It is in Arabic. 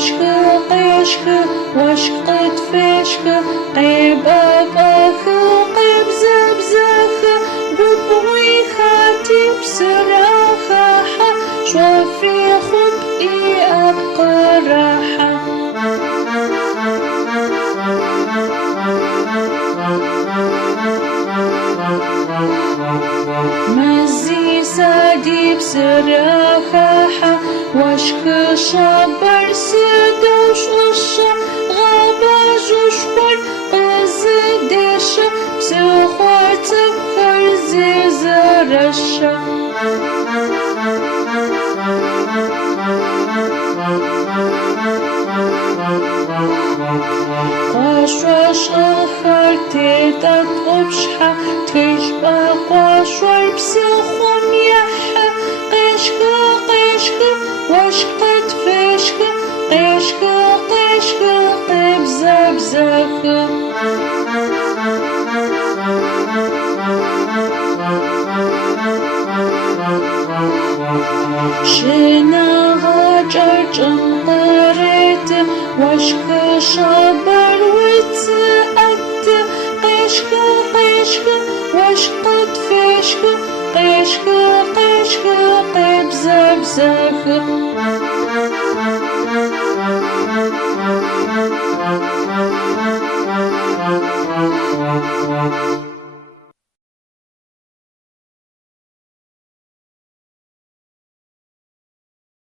قشك قشك وشقت فشك قيبابخ قيب زبزخ قبوي خاتب سراخة شوفي خبئي أبقى راحة مزي سادي بسراخة وشك شبر سدوش وشا غابا جوشور قزدش بسخوات بخرزي زرشا قشوش آخر تيدك وبشحة تشبه قشور بسخوم يحة قشك قشك وشقت فشك قشك قشك قيب زبزخ شنا غجر جمرت وشك شبر وتأت قشك قشك وشقت فشك قشك قشك قيب زبزخ